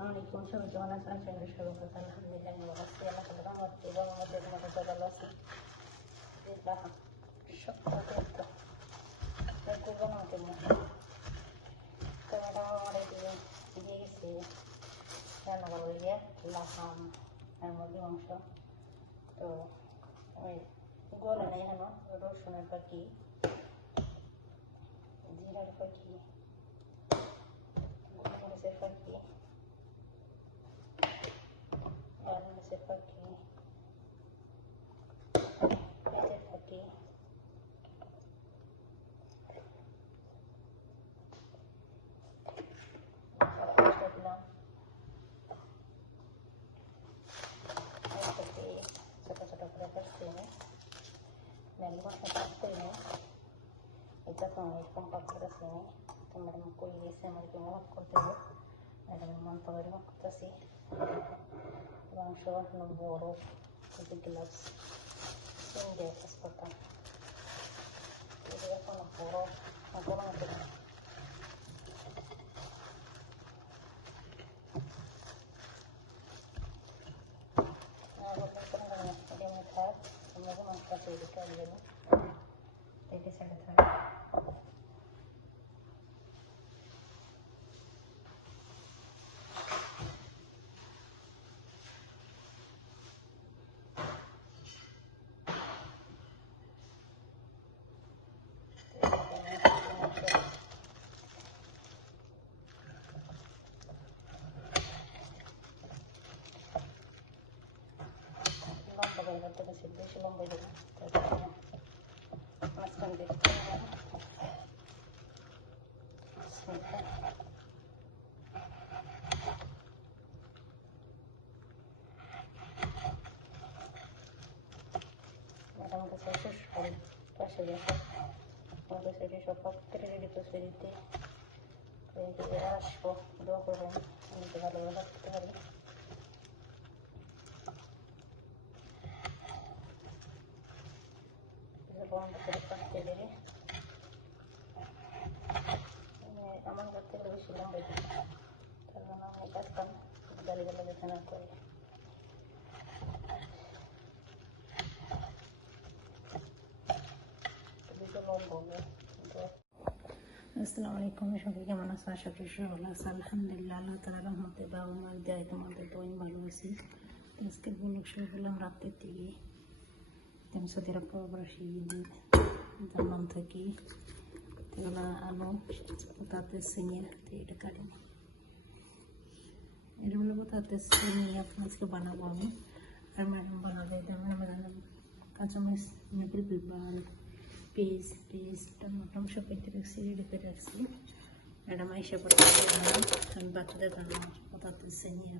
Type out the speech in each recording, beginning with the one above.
আসসালামাইকুম সবাই কেমন আছেন? আশা করি সবাই ভালো আছেন। আলহামদুলিল্লাহ আমি ভালো আছি। আল্লাহ তাআলার রহমতে এবং আমাদের তোমাদের ভালো আছি। লাহাম সবটাকে তো একটু বানাতে না তো ম্যাডাম আমার দিয়ে গেছে রান্না করবো গিয়ে লাহাম আর মুরগি মাংস। তো ওই গলে নাই হেন রসুনের পাখি, জিরার পাখি, গোলমরিচের পাখি, গালমরিচের পাখি, পেঁয়াজের পাখি, দিলাম ছোটো ছোটো করে কাটতে এনে ম্যাগি মশলা কাটতে এনে এটা তো এরকম পাকতেছি আমি। তো ম্যাডাম কই গেছে আমাকে মনে করতে হবে। ম্যাডামের মন তো এরকম করতেছি মাংস বড় গ্লাভস দিয়ে কাজ করতাম এখন বড় গরম করে থাক আমাকে মাংসটা তৈরি করে দেবো এটা ছেড়ে থাক। লম্বা করে করতে গেছি বেশি লম্বা দেবো মাঝখান দিয়ে ম্যাডাম কাছে সুস্বাদু পাশে দেখো আমাদের সাইডে সব কেটে রেডি করতে দিতে আসবো দোয়া করবেন আমি তো ভালোভাবে রাখতে পারি। বন্ধ করে কাটতে দেবে আমার কাছ থেকে বেশি লম্বা দিই তার জন্য আমি কাটতাম গালি গালা যাতে না করে। আসসালামু আলাইকুম সবাই কেমন আছো? আশা করি সবাই ভালো আছে। আলহামদুলিল্লাহ আল্লাহ তাআলার রহমতে বাবা মার দেয় তোমাদের তো আমি ভালো আছি। আজকে ব্লগ শুরু করলাম রাতের থেকে। আমি সৌদি আরব প্রবাসী জার্মান থাকি। এগুলো আলু তাতে সিনিয়ে এটা কাটি এগুলো তাতে সিনিয়ে আজকে বানাবো আমি। আর ম্যাডাম বানাবে ম্যাডাম কাঁচামরিচ নেপিল পিপাল পেঁয়াজ টমেটো সব কেটে রাখছি রেডি করে রাখছি। ম্যাডাম এসে পরে আমি বাচ্চাদের রান্না তাতে সিনিয়ে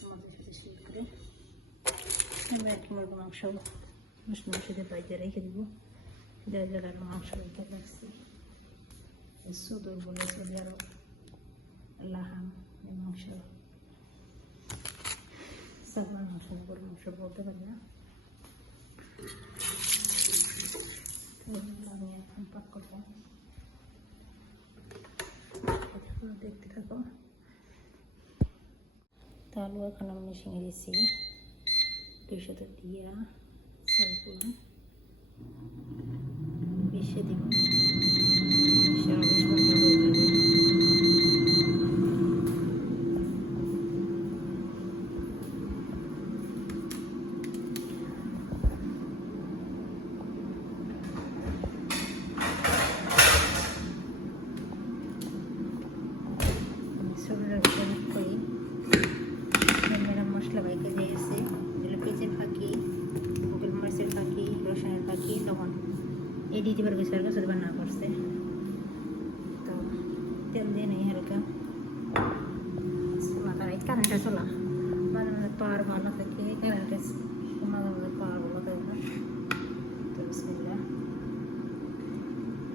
তোমাদের সাথে শেয়ার করে আমি আর কি মুরগি মাংস মশলা দিয়ে বাইরে রেখে দেবো। জায়গার মাংস রেখে রাখছি সুদূর বলে সৌদি আরব লাহাম মাংস সালমান মাংস গরু মাংস বলতে পারি না। আমি এখন পাক করবো দেখতে থাকো। তা আলু এখন আমি মিশিয়ে দিয়েছি 200 দিয়া সালপুর মিশিয়ে দিব 20 ঘন্টা হয়ে যাবে। করি ম্যাডাম মশলা বাইকে দিয়েছে এগুলো পেঁচের ফাঁকি গোলমরিচের ফাঁকি রসুনের ফাঁকি লবণ এই দিতে পারবে স্যার কাছে রান্না করছে। তো তেল দিয়ে নেই হালকা মাথার কারেন্টটা চলা মাঝে মাঝে পাওয়ার ভালো থাকে কারেন্টের মাঝে মাঝে পাওয়ার ভালো থাকে না। তো বিসমিল্লাহ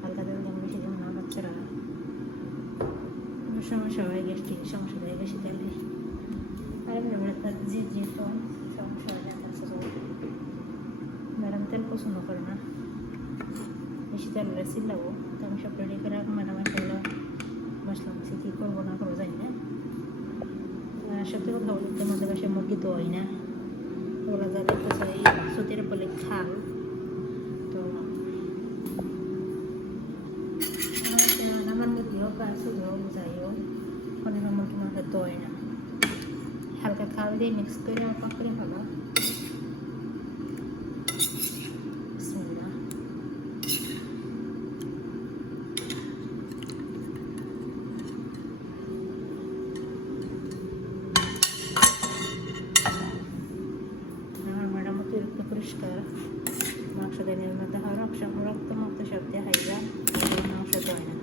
হালকা তেল দিয়ে বেশি দেবো না বাচ্চারা সমস্যা হয় গ্যাস্ট্রিক সমস্যা হয় বেশি তেলে আর যে সমস্যা হয় ম্যাডাম তেল পছন্দ করে না বেশি তেল চিল্লাবো। তো আমি সব রেডি করে ম্যাডাম সেগুলো মশলা মশি কী করবো না করবো জানি না। সাথে কথা বলি তোমাদের বাসায় মুরগি তো হয় না, ওরা যা দেখতেছে এই সুতির বলে খাল। তো আমার মুরগি হোক আর শুধু হোক যাই হোক অনেক মুরগি মাঝে তো হয় না, হালকা খাল দিয়ে মিক্স করে পাক করে ভালো। পরিষ্কার মাংস দেনের মধ্যে হয় রক্ত মুক্ত সব দিয়ে হাইবা মাংস দেয় না।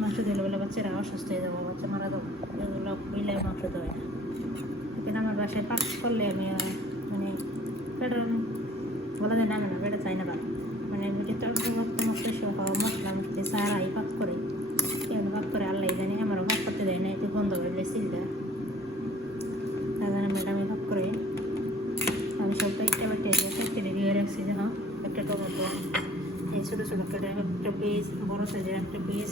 মাংস দিলে বলে বাচ্চারা অসুস্থ হয়ে যাবো, বাচ্চা মারা যাবো, এগুলো বুঝলে মাংস দেয় না। এখানে আমার বাসায় পাক করলে আমি মানে বেটা বলা যায় না, না বেটা চাই না ভালো, মানে রক্ত মুক্ত সহ মশলা মশলি সারাই পাক করে কেমন পাক করে আল্লাহ জানি, আমারও ভাগ করতে দেয় না, একটু বন্ধ করলে সিলটা তার জন্য ম্যাডামে ভাগ করে আমি সবটা কেটে দিয়ে রাখছি। যে হ্যাঁ একটা টমেটো এই ছোটো ছোটো কেটে একটা পিস, বড়ো সাইজের একটা পিস,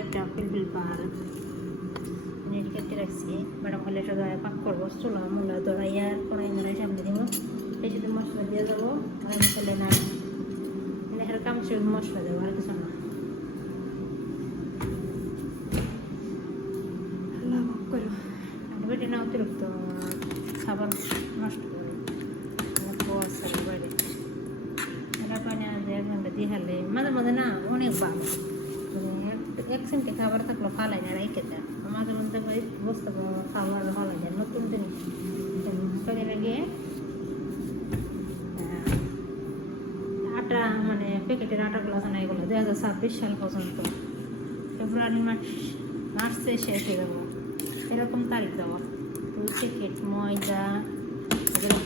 একটা পিলপিল পাহাড় কেটে রাখছি। ম্যাডাম হলে সব পাক করবো, চুলা মূলা দড়াইয়া কড়াই মড়াই সামনে দিব, এই শুধু মশলা দিয়ে যাবো। আর মশলা না মানে হালকা মশলা দেবো, আর কিছু না। আমি বেটে না অতিরিক্ত খাবার নষ্ট করে বাইরে এরা পানি আনতে 1 ঘন্টা দিয়ে হালে মাঝে মাঝে না অনেক ভালো, মানে এক সেন্টে খাবার থাকলো ফালাই না রেখে দেয়, মাঝে মধ্যে বসতে খাবার ভালো যায়। নতুন দিন শরীর আগে আটা মানে প্যাকেটের আটাগুলো আছে না, এগুলো 2026 সাল পর্যন্ত, ফেব্রুয়ারি মার্চে শেষ হয়ে যাবো এরকম তারিখ দেওয়া। তো প্যাকেট ময়দা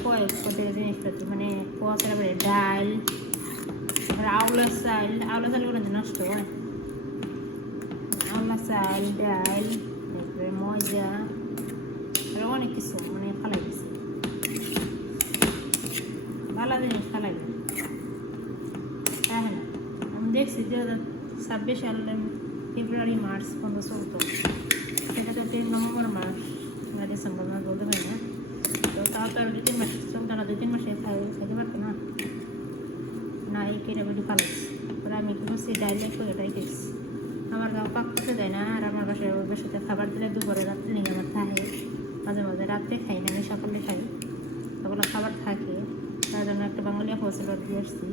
কয়েক জিনিসপত্র মানে পোয়াশের পরে ডাল, আউলা চালগুলো নষ্ট হয়, আউলা চাল ডাল তারপরে ময়দা অনেক কিছু মানে ফালাই দিচ্ছে, ভালো জিনিস ফালাই হ্যাঁ না। আমি দেখছি 2026 সাল ফেব্রুয়ারি মার্চ পর্যন্ত চলতো, সেটা তো 3 নভেম্বর মাস ডিসেম্বর মাস বলতে পারি না। তো তাও তো আর 2-3 মাস চলতো না, 2-3 মাসে খাইতে পারতো না, না এই কেটে বেটি ফালাইছি। পরে আমি কি করছি ডাইরেক্ট করে এটাই খেয়েছি, আমার গাও পাক করতে দেয় না। আর আমার বাসায় ওর বাসাতে খাবার দিলে দুপুরে রাত্রে নিয়ে আমার থাকে, মাঝে মাঝে রাত্রে খাই না, আমি সকালে খাই, ওগুলো খাবার থাকে। তার জন্য একটা বাঙালি হোসেল দিয়ে আসছি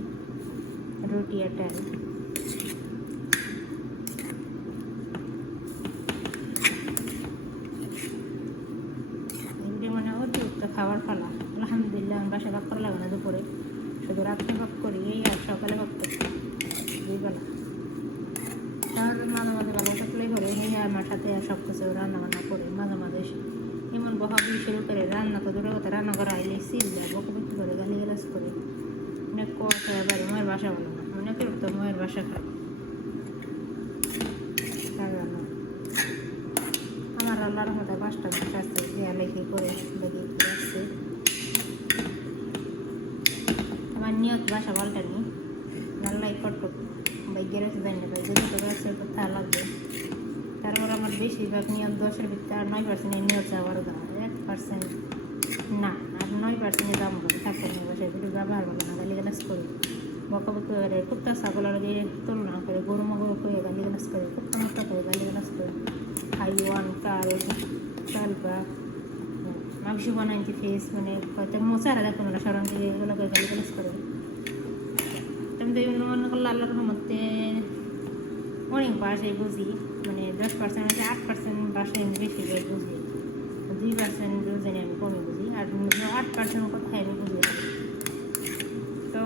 রুটি আর ডাল। মানে অতিরিক্ত খাবার ফেলা আলহামদুলিল্লাহ আমার বাসায় ভাগ করা লাগে না, দুপুরে শুধু রাত্রে ভাগ করি, এই আর সকালে ভাগ করি 2 বেলা। তার মাঝে মাঝে ভালো থাকলেই করে এই আমার সাথে সব কিছু রান্না বান্না করে মাঝে মাঝে এমন বহাবি শুরু করে, রান্না তো দূরের কথা, রান্না করা আইলে সিল যায় বকবকি করে গালি গালাজ করে, অনেক কথা এবারে মায়ের বাসা বলো না, অনেকের তো মায়ের বাসা খায় তার রান্না। আমার আল্লাহর মতো 5টা মাস আসছে লেখি করে লেগে আসছে। আমার নিয়ত বাসা পাল্টানি আল্লাহ কটক ভাগ্যের আছে জানি না ভাই, যদি তো ব্যবসা করতে লাগবে। তারপর আমার বেশিরভাগ নিয়ত 10-এর ভিতরে আর 9% নিয়ত যাওয়ার দাম, 1% না আর 9% দাম বলে থাকে না। বাসায় যদি ব্যবহার বলে না গালি গালাজ করে বকাবকি করে, কুত্তা ছাগলের দিয়ে তুলনা করে, গরু মগরু করে গালি গালাজ করে, কুত্তা মুক্তা করে গালি গালাজ করে, হাইওয়ান কাল কালবা মাংস বানাইতে ফেস মানে কয়টা মোচারা দেখো না সরণ থেকে এগুলো করে গালি গালাজ করে। আমি তো মনে করলে আল্লাহর রহমতে অনেক বাসায় বুঝি, মানে 10% আছে 8% বাসায় আমি বেশি বুঝি, 2% বুঝিনি আমি কমে বুঝি, আর 8% কথাই আমি বুঝি। তো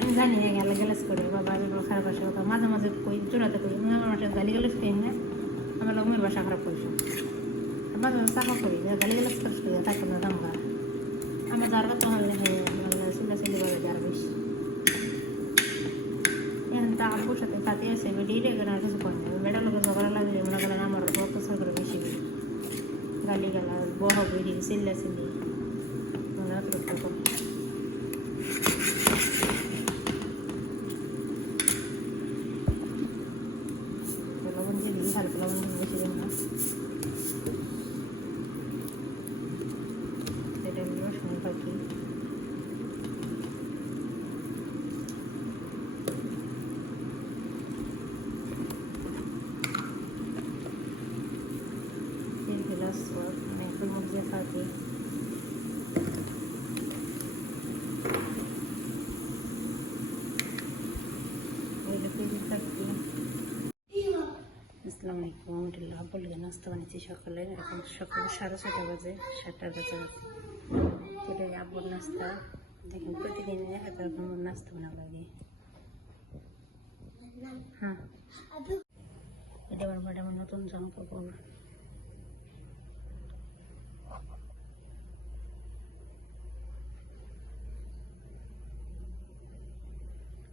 আমি জানি না গালি গালাজ করে বাবা এগুলো খারাপ বাসা কথা মাঝে মাঝে কই চোরাতে করি, আমি আমার বাসায় গালি গালাজ করি না, আমার লোক মেয়ের বাসা খারাপ করেছে মাঝে মাঝে চাপা করি গালি গালাজ করতে থাকো না দাম গা আমার যার কথা হলে চিল্লা চিল্লি করে যার বেশি। এখন তা আব্বুর সাথে তাতে আছে বেডিয়ে গেলে আর কিছু করে না, বেটার লোকের ঝগড়া লাগলে মনে করেন আমার বড় করে বেশি গালি গালা বহ বেরিয়ে চিল্লা চিল্লি মনে অতিরিক্ত কম। লবণ দিয়ে দিই, হালকা লবণ দিয়ে বেশি দিন না। পাসওয়ার্ড আমি এখন মধ্যে থাকি। আসসালামু আলাইকুম, বললেন নাস্তা বানিয়েছি সকালে। এখন সকালে 6:30 বাজে, 7টার কাছাকাছি। এটাই আব্বুর নাস্তা। দেখেন প্রতিদিন এত রকম নাস্তা বানানো লাগে। হ্যাঁ, এটা আমার নতুন জামা কাপড়।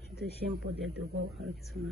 শুধু শ্যাম্পু দিয়ে দেবো, আর কিছু না।